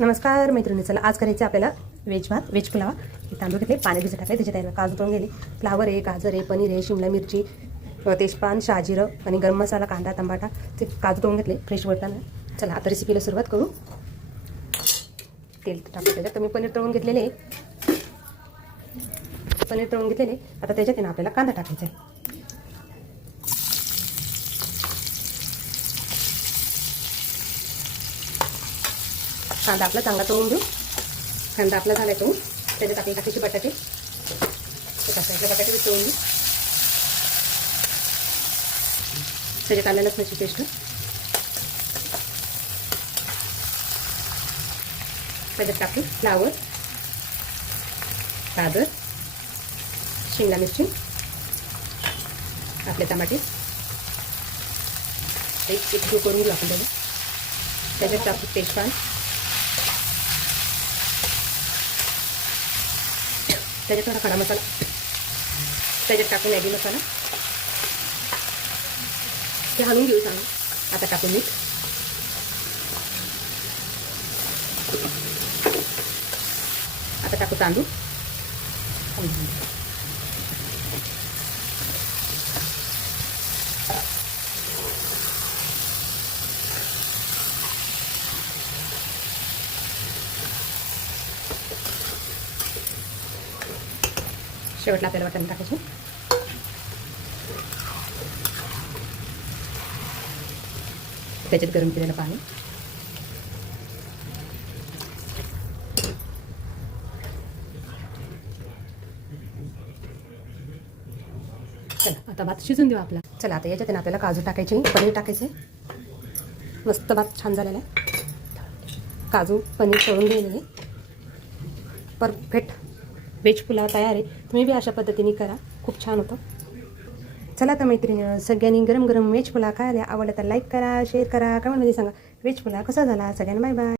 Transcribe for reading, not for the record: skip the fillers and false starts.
नमस्कार मैत्रिणी, चला आज करायचं आपल्याला व्हेज पुलाव. तांदूळ घेतले, पाणी भिजत टाकले, त्याच्यात आहे काजू तळून गेले, फ्लावर आहे, गाजर आहे, पनीर आहे, शिमला मिरची, तेजपान, शहाजिरं आणि गरम मसाला, कांदा, टमाटा, ते काजू तळून घेतले फ्रेश वळताना. चला आता रेसिपीला सुरुवात करू. तेल टाकू त्याच्यात. तर मी पनीर तळून घेतलेले आता त्याच्यात आहे ना आपल्याला कांदा टाकायचा आहे. कांदा आपला चांगला तळून घेऊ. कांदा आपला झाला तळून त्याच्यात आपले टाकायचे बटाटे. बटाटे बी तळून घेऊ. त्याच्यात आलं लसणाची पेस्ट, त्याच्यात टाकू फ्लावर, गाजर, शिमला मिरची, आपले टमाटे एक करून घेऊ आपण. त्याच्यात टाकू तेजपान, त्याच्यात थोडा खडा मसाला, त्याच्यात टाकू मॅगी मसाला, ते हलवून घेऊ सांगू. आता टाकू मीठ, आता टाकू तांदूळ, शेवटला आपल्याला वाटण टाकायचं. त्याच्यात गरम केलेलं पाणी, चला आता भात शिजून देऊ आपला. चला आता याच्यात ना आपल्याला काजू टाकायचे, पनीर टाकायचे. मस्त भात छान झालेला आहे. काजू पनीर तळून घ्यायला परफेक्ट व्हेज पुलाव तयार आहे. तुम्ही बी अशा पद्धतीने करा, खूप छान होतं. चला तर मैत्रिणी, सगळ्यांनी गरम गरम व्हेज पुलाव खायला आवडलं तर लाईक करा, शेअर करा, कमेंटमध्ये सांगा व्हेज पुलाव कसा झाला. सगळ्यांना बाय बाय.